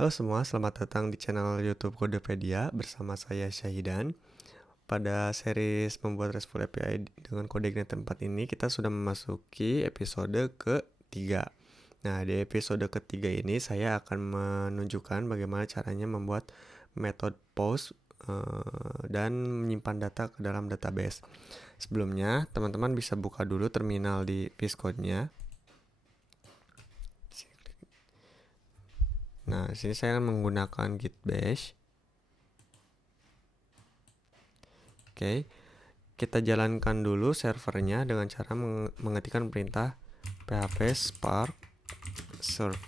Halo semua, selamat datang di channel YouTube Codepedia bersama saya Syahidan. Pada series membuat RESTful API dengan kode Igniter 4 ini, kita sudah memasuki episode ketiga. Nah, di episode ketiga ini saya akan menunjukkan bagaimana caranya membuat metode post dan menyimpan data ke dalam database. Sebelumnya, teman-teman bisa buka dulu terminal di VS Code-nya. Nah, di sini saya akan menggunakan git bash. Oke, kita jalankan dulu servernya dengan cara mengetikkan perintah php spark serve.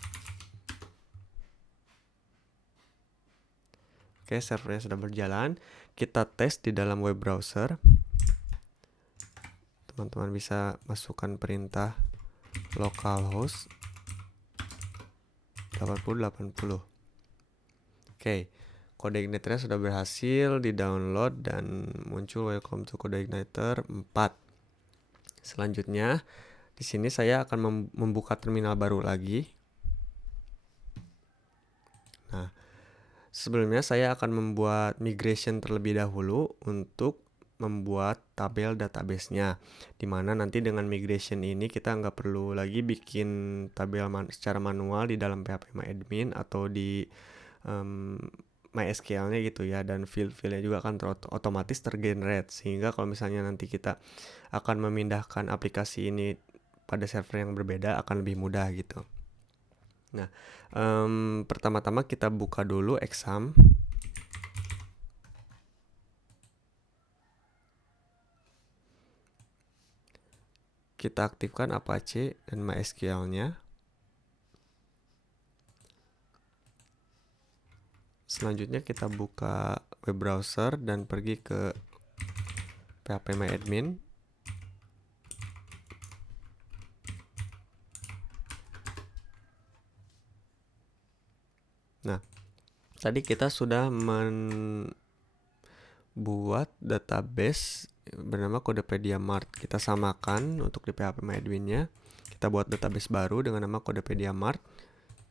Oke, servernya sudah berjalan. Kita tes di dalam web browser. Teman-teman bisa masukkan perintah localhost 8080. Oke, kode Igniter sudah berhasil di-download dan muncul welcome to kode Igniter 4. Selanjutnya, di sini saya akan membuka terminal baru lagi. Nah, sebelumnya saya akan membuat migration terlebih dahulu untuk membuat tabel database-nya, dimana nanti dengan migration ini kita nggak perlu lagi bikin tabel secara manual di dalam phpMyAdmin atau di MySQL-nya gitu ya, dan field-fieldnya juga akan otomatis tergenerate, sehingga kalau misalnya nanti kita akan memindahkan aplikasi ini pada server yang berbeda akan lebih mudah gitu. Nah, pertama-tama kita buka dulu exam. Kita aktifkan Apache dan MySQL-nya. Selanjutnya kita buka web browser dan pergi ke phpMyAdmin. Nah, tadi kita sudah membuat database bernama Codepedia Mart. Kita samakan untuk di phpMyAdmin-nya. Kita buat database baru dengan nama Codepedia Mart.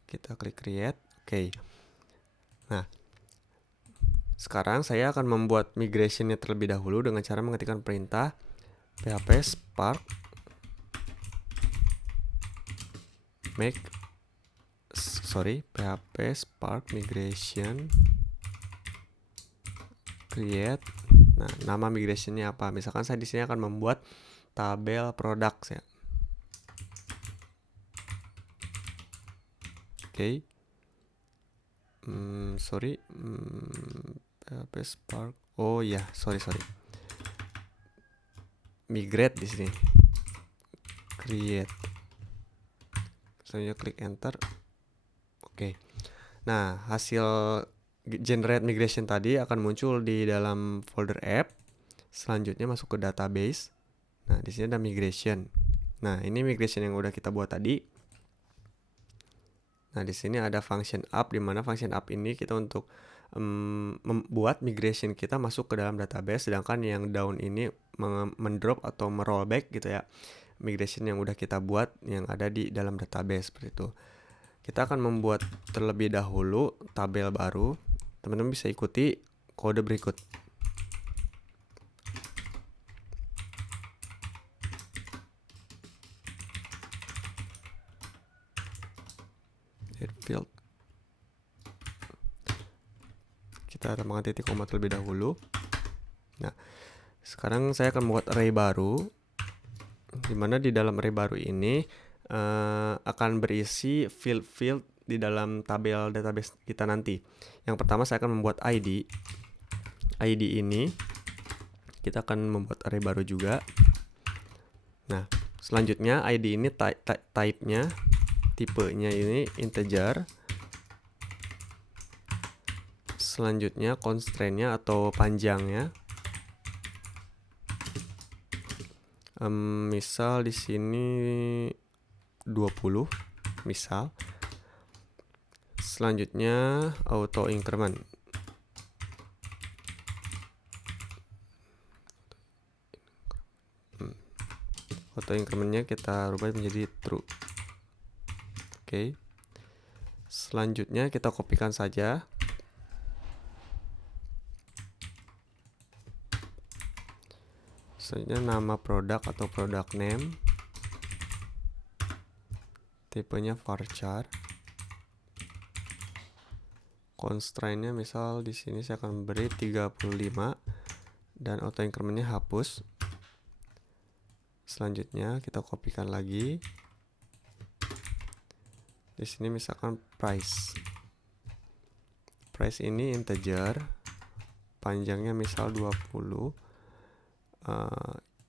Kita klik create. Oke. Nah, sekarang saya akan membuat migration-nya terlebih dahulu dengan cara mengetikkan perintah php spark php spark migration create. Nah, nama migration-nya apa? Misalkan saya di sini akan membuat tabel products ya. Oke. PHP Spark. Oh ya, sorry. Migrate di sini. Create. Selanjutnya klik enter. Oke. Nah, hasil generate migration tadi akan muncul di dalam folder app. Selanjutnya masuk ke database. Nah, di sini ada migration. Nah, ini migration yang udah kita buat tadi. Nah, di sini ada function up, di mana function up ini kita untuk membuat migration kita masuk ke dalam database, sedangkan yang down ini mendrop atau merollback gitu ya, migration yang udah kita buat yang ada di dalam database seperti itu. Kita akan membuat terlebih dahulu tabel baru. Teman-teman bisa ikuti kode berikut. Field. Kita tambahkan titik koma terlebih dahulu. Nah, sekarang saya akan membuat array baru, dimana di dalam array baru ini akan berisi field di dalam tabel database kita nanti. Yang pertama saya akan membuat ID. ID ini kita akan membuat array baru juga. Nah, selanjutnya ID ini type-nya, tipenya ini integer. Selanjutnya constraint-nya atau panjangnya. Misal di sini 20 misal. Selanjutnya auto increment. Auto increment-nya kita rubah menjadi true. Oke. Selanjutnya kita kopikan saja. Selanjutnya nama produk atau product name. Tipenya varchar. Constraint-nya misal di sini saya akan beri 35 dan auto increment-nya hapus. Selanjutnya kita kopikan lagi. Di sini misalkan price. Price ini integer. Panjangnya misal 20.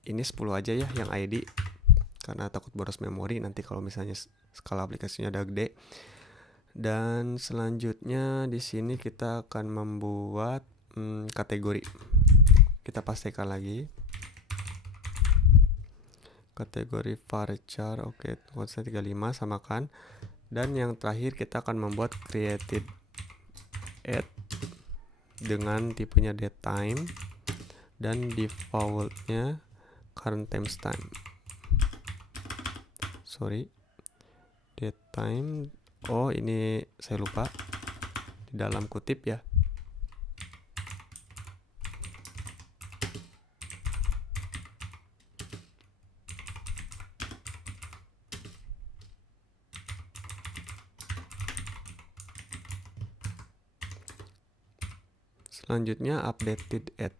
Ini 10 aja ya yang ID, karena takut boros memori nanti kalau misalnya skala aplikasinya udah gede. Dan selanjutnya di sini kita akan membuat kategori. Kita pastikan lagi kategori varchar. Oke, constant 35 samakan. Dan yang terakhir kita akan membuat created add dengan tipenya datetime dan defaultnya current timestamp. Sorry, datetime. Oh, ini saya lupa di dalam kutip ya. Selanjutnya updated add.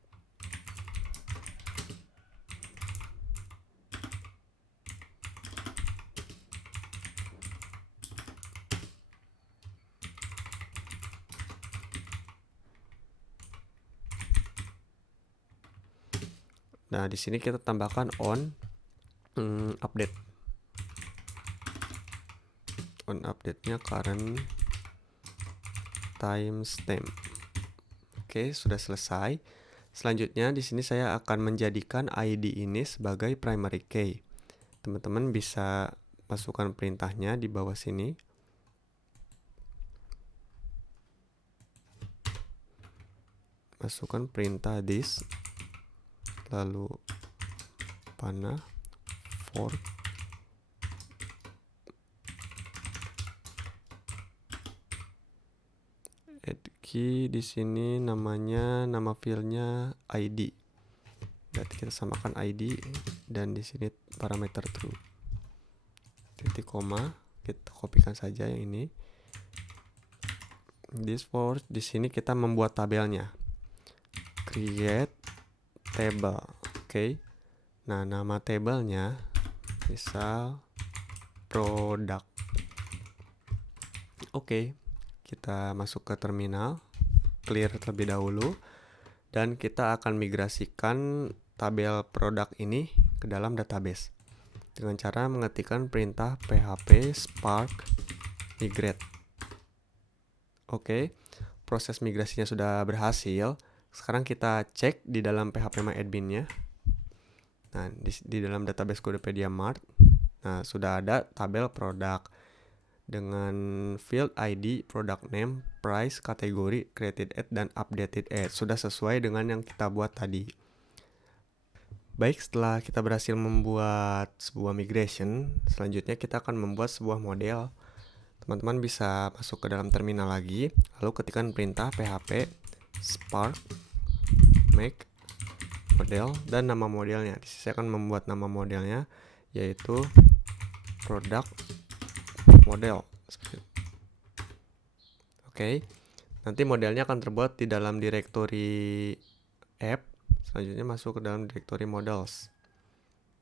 Nah, di sini kita tambahkan on update. On update-nya current timestamp. Oke, sudah selesai. Selanjutnya di sini saya akan menjadikan ID ini sebagai primary key. Teman-teman bisa masukkan perintahnya di bawah sini. Masukkan perintah this, lalu panah for add key. Di sini namanya, nama filenya ID. Berarti kita samakan ID dan di sini parameter true. Titik koma, kita kopikan saja yang ini. This for, di sini kita membuat tabelnya. Create table. Oke. Nah, nama tabelnya misal produk. Oke. Kita masuk ke terminal, clear terlebih dahulu, dan kita akan migrasikan tabel produk ini ke dalam database dengan cara mengetikkan perintah php spark migrate. Oke, proses migrasinya sudah berhasil. Sekarang kita cek di dalam phpMyAdmin-nya. Nah, di dalam database Codepedia Mart, nah sudah ada tabel produk dengan field ID, product name, price, kategori, created add, dan updated add. Sudah sesuai dengan yang kita buat tadi. Baik, setelah kita berhasil membuat sebuah migration, selanjutnya kita akan membuat sebuah model. Teman-teman bisa masuk ke dalam terminal lagi, lalu ketikkan perintah php spark make model dan nama modelnya. Di sini saya akan membuat nama modelnya yaitu product model. Oke. Nanti modelnya akan terbuat di dalam direktori app. Selanjutnya masuk ke dalam direktori models.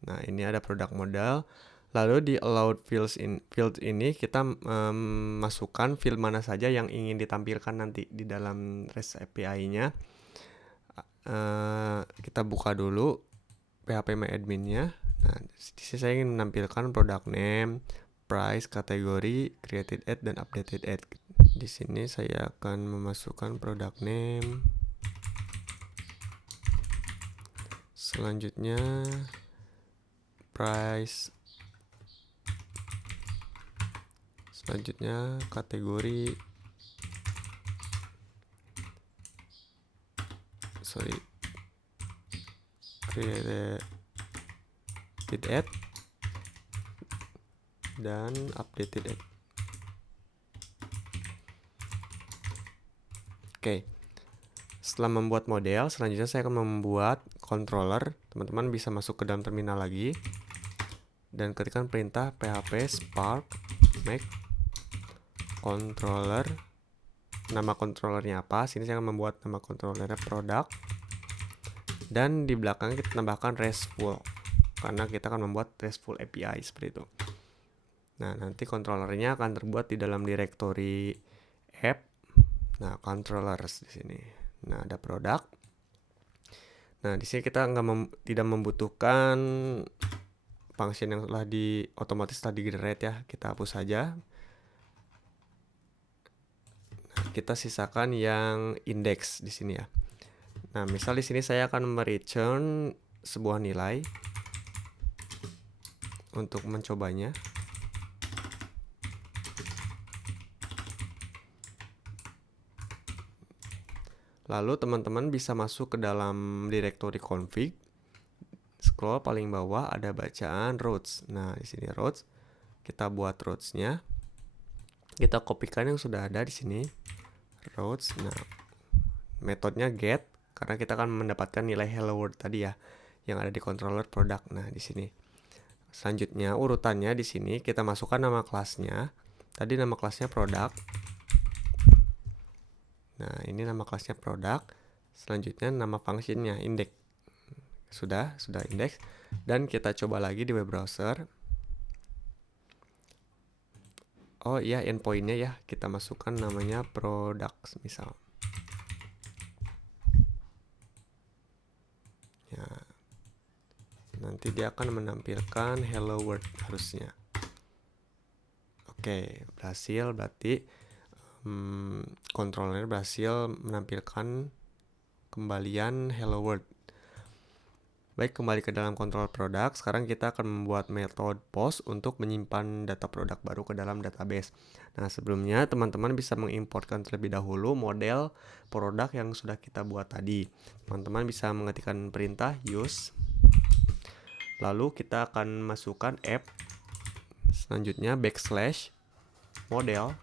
Nah, ini ada product model. Lalu di allowed field ini kita masukkan field mana saja yang ingin ditampilkan nanti di dalam REST API-nya. Kita buka dulu phpMyAdmin-nya. Nah, di sini saya ingin menampilkan product name, price, kategori, created add, dan updated add. Di sini saya akan memasukkan product name. Selanjutnya price. Selanjutnya kategori. Created add dan updated add. Oke. Setelah membuat model, selanjutnya saya akan membuat controller. Teman-teman bisa masuk ke dalam terminal lagi dan ketikkan perintah php spark make controller. Nama controllernya apa? Sini saya akan membuat nama controllernya product. Dan di belakangnya kita tambahkan RESTful, karena kita akan membuat RESTful API seperti itu. Nah, nanti controllernya akan terbuat di dalam directory app. Nah, controllers di sini. Nah, ada product. Nah, di sini kita tidak membutuhkan function yang telah otomatis telah di-generate ya. Kita hapus saja. Nah, kita sisakan yang index di sini ya. Nah, misal di sini saya akan mereturn sebuah nilai untuk mencobanya. Lalu teman-teman bisa masuk ke dalam directory config. Scroll paling bawah ada bacaan routes. Nah, di sini routes. Kita buat routes-nya. Kita kopikan yang sudah ada di sini. Routes. Nah, metodenya get karena kita akan mendapatkan nilai hello world tadi ya yang ada di controller product. Nah, di sini. Selanjutnya urutannya di sini kita masukkan nama kelasnya. Tadi nama kelasnya product. Nah, ini nama kelasnya product. Selanjutnya nama functionnya index. Sudah index. Dan kita coba lagi di web browser. Oh iya, endpointnya ya. Kita masukkan namanya product misal. Ya. Nanti dia akan menampilkan hello world harusnya. Oke, berhasil berarti controller berhasil menampilkan kembalian hello world. Baik, kembali ke dalam control product. Sekarang kita akan membuat metode post untuk menyimpan data produk baru ke dalam database. Nah, sebelumnya teman-teman bisa mengimportkan terlebih dahulu model produk yang sudah kita buat tadi. Teman-teman bisa mengetikkan perintah use. Lalu kita akan masukkan app. Selanjutnya backslash model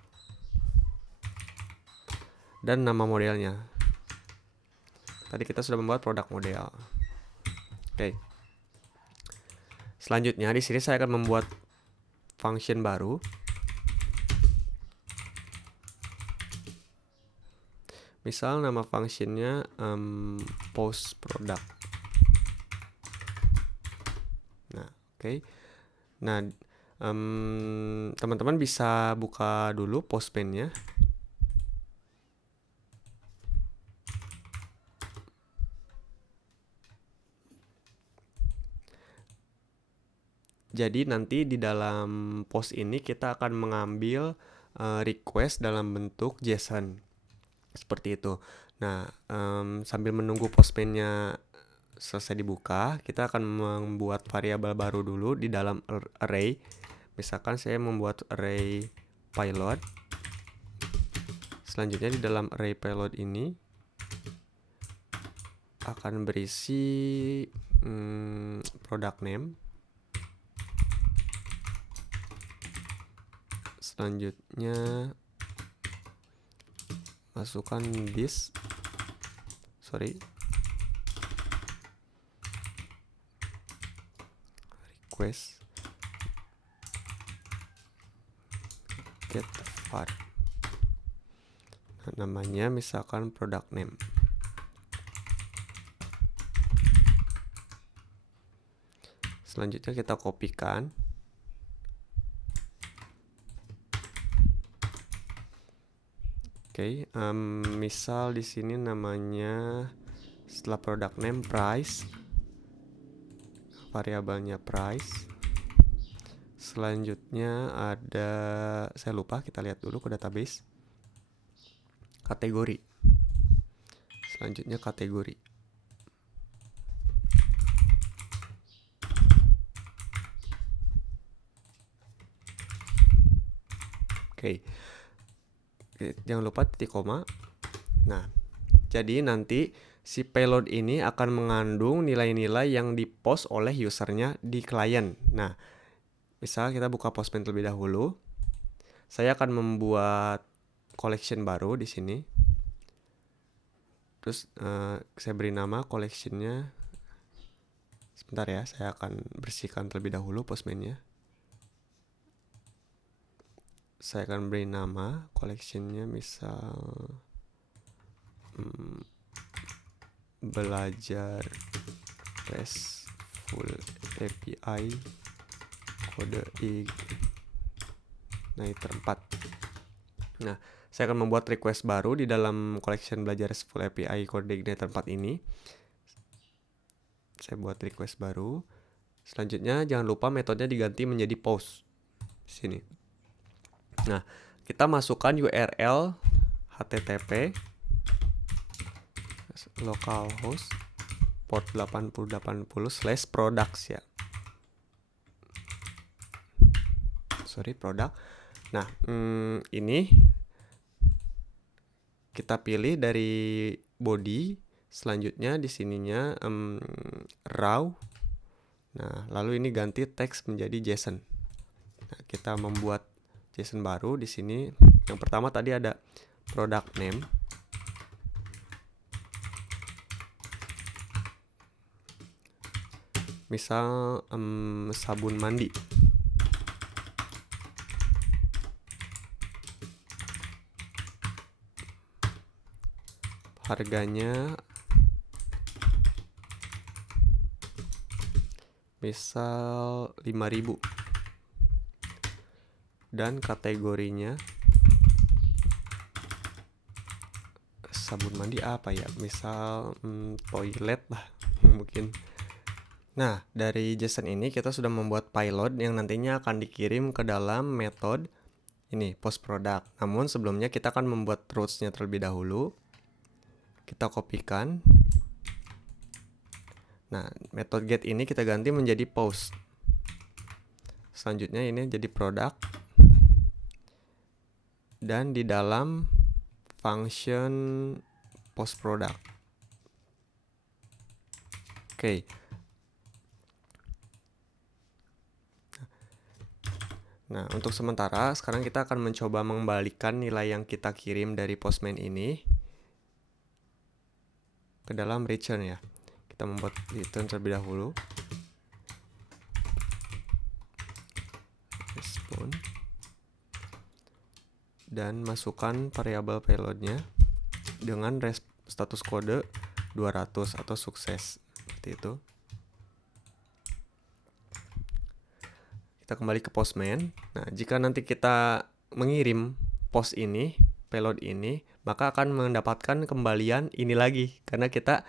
dan nama modelnya. Tadi kita sudah membuat produk model. Oke. Selanjutnya di sini saya akan membuat function baru. Misal nama functionnya post product. Nah, oke. Nah, teman-teman bisa buka dulu postman-nya. Jadi nanti di dalam post ini kita akan mengambil request dalam bentuk JSON. Seperti itu. Nah, sambil menunggu postman-nya selesai dibuka, kita akan membuat variabel baru dulu di dalam array. Misalkan saya membuat array payload. Selanjutnya di dalam array payload ini akan berisi product name. Selanjutnya masukkan this request get var. Nah, namanya misalkan product name. Selanjutnya kita kopikan. Oke, misal di sini namanya setelah product name price, variabelnya price. Selanjutnya ada, saya lupa, kita lihat dulu ke database. Kategori. Selanjutnya kategori. Oke. Jangan lupa titik koma. Nah, jadi nanti si payload ini akan mengandung nilai-nilai yang dipost oleh usernya di klien. Nah, misal kita buka postman terlebih dahulu. Saya akan membuat collection baru di sini. Terus saya beri nama collectionnya. Sebentar ya, saya akan bersihkan terlebih dahulu Postman-nya. Saya akan beri nama collectionnya misal belajar RESTful API kode Igniter 4. Nah, saya akan membuat request baru di dalam collection belajar RESTful API kode Igniter 4 ini. Saya buat request baru. Selanjutnya jangan lupa metodenya diganti menjadi post di sini. Nah, kita masukkan URL http localhost port 8080/products ya. Product. Nah, ini kita pilih dari body. Selanjutnya di sininya raw. Nah, lalu ini ganti teks menjadi JSON. Nah, kita membuat JSON baru di sini. Yang pertama tadi ada product name. Misal sabun mandi. Harganya misal 5.000. Dan kategorinya sabun mandi apa ya? Misal toilet lah mungkin. Nah, dari JSON ini kita sudah membuat payload yang nantinya akan dikirim ke dalam metode ini post product. Namun sebelumnya kita akan membuat roots-nya terlebih dahulu. Kita kopikan. Nah, metode get ini kita ganti menjadi post. Selanjutnya ini jadi product. Dan di dalam function post product. Oke. Nah, untuk sementara sekarang kita akan mencoba mengembalikan nilai yang kita kirim dari Postman ini ke dalam return ya. Kita membuat return terlebih dahulu. Respon. Dan masukkan variabel payloadnya dengan status kode 200 atau sukses. Seperti itu. Kita kembali ke Postman. Nah, jika nanti kita mengirim post ini, payload ini, maka akan mendapatkan kembalian ini lagi. Karena kita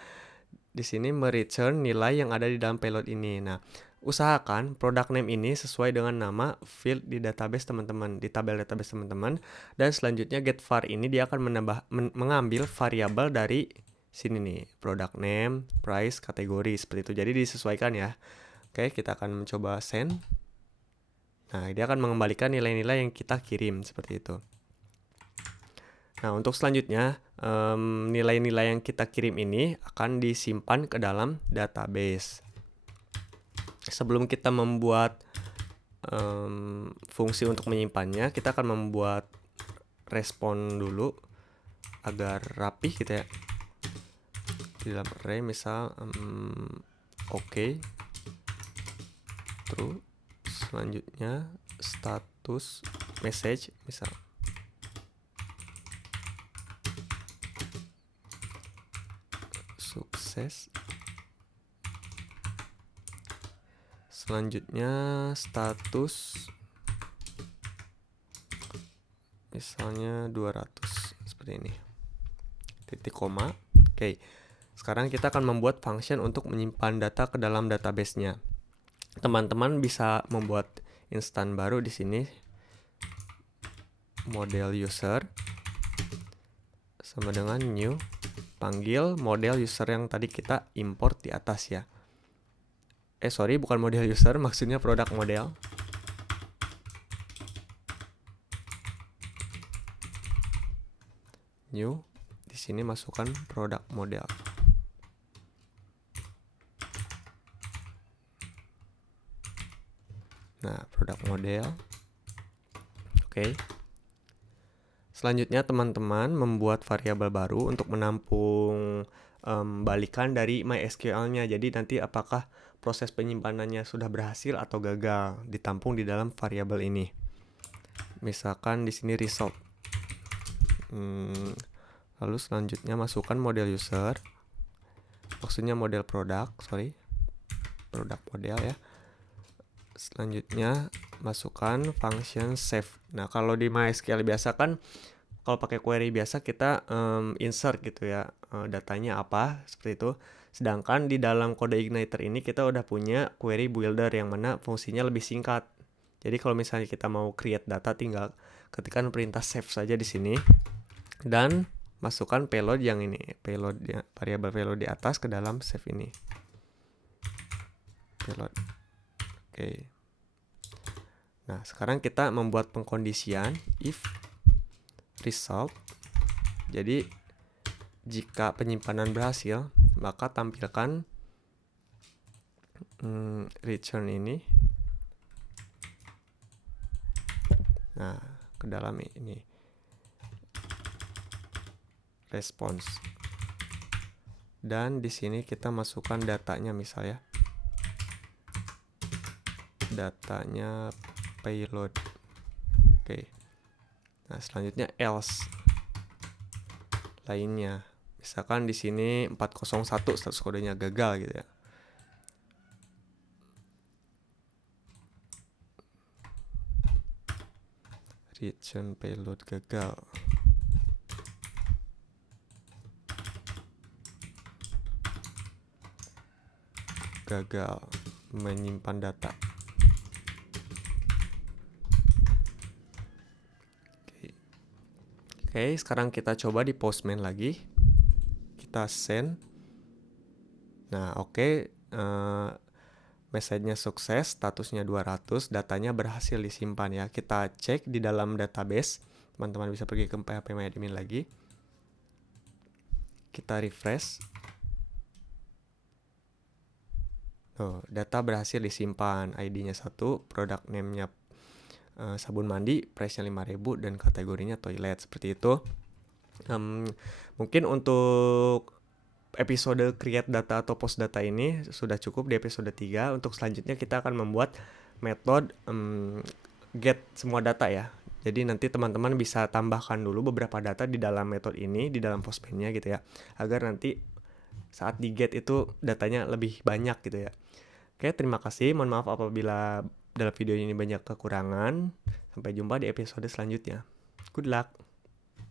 di sini mereturn nilai yang ada di dalam payload ini. Nah, usahakan product name ini sesuai dengan nama field di database teman-teman, di tabel database teman-teman. Dan selanjutnya get var ini dia akan mengambil variabel dari sini nih, product name, price, kategori, seperti itu. Jadi disesuaikan ya. Oke, kita akan mencoba send. Nah, dia akan mengembalikan nilai-nilai yang kita kirim, seperti itu. Nah, untuk selanjutnya, nilai-nilai yang kita kirim ini akan disimpan ke dalam database. Sebelum kita membuat fungsi untuk menyimpannya, kita akan membuat respon dulu agar rapih gitu ya. Di dalam array misal oke, true. Selanjutnya status message misal sukses. Selanjutnya status misalnya 200 seperti ini. Titik koma. Oke. Sekarang kita akan membuat function untuk menyimpan data ke dalam database-nya. Teman-teman bisa membuat instan baru di sini. Model user sama dengan new, panggil model user yang tadi kita import di atas ya. Sorry, bukan model user, maksudnya product model. New, di sini masukkan product model. Nah, product model. Oke. Selanjutnya teman-teman membuat variabel baru untuk menampung balikan dari MySQL-nya. Jadi nanti apakah proses penyimpanannya sudah berhasil atau gagal ditampung di dalam variabel ini. Misalkan di sini result. Lalu selanjutnya masukkan model user. Maksudnya model produk, produk model ya. Selanjutnya masukkan function save. Nah, kalau di MySQL biasa kan kalau pakai query biasa kita insert gitu ya, datanya apa seperti itu. Sedangkan di dalam kode Igniter ini kita udah punya query builder yang mana fungsinya lebih singkat. Jadi kalau misalnya kita mau create data, tinggal ketikkan perintah save saja di sini dan masukkan payload yang ini, variabel payload di atas ke dalam save ini. Payload. Oke. Nah, sekarang kita membuat pengkondisian if result. Jadi jika penyimpanan berhasil, maka tampilkan return ini. Nah, ke dalam ini response. Dan di sini kita masukkan datanya misalnya. Datanya payload. Oke. Nah, selanjutnya else lainnya. Misalkan di sini 401 status kodenya gagal gitu ya. Return payload gagal. Gagal menyimpan data. Oke, sekarang kita coba di Postman lagi. Kita send. Nah, oke. Message-nya sukses, statusnya 200, datanya berhasil disimpan ya. Kita cek di dalam database. Teman-teman bisa pergi ke PHPMyAdmin lagi. Kita refresh. Data berhasil disimpan. ID-nya 1, product name-nya sabun mandi, price-nya 5.000 dan kategorinya toilet, seperti itu. Mungkin untuk episode create data atau post data ini sudah cukup di episode 3. Untuk selanjutnya kita akan membuat metode get semua data ya. Jadi nanti teman-teman bisa tambahkan dulu beberapa data di dalam metode ini, di dalam Postman-nya gitu ya, agar nanti saat di get itu datanya lebih banyak gitu ya. Oke, terima kasih. Mohon maaf apabila dalam video ini banyak kekurangan. Sampai jumpa di episode selanjutnya. Good luck.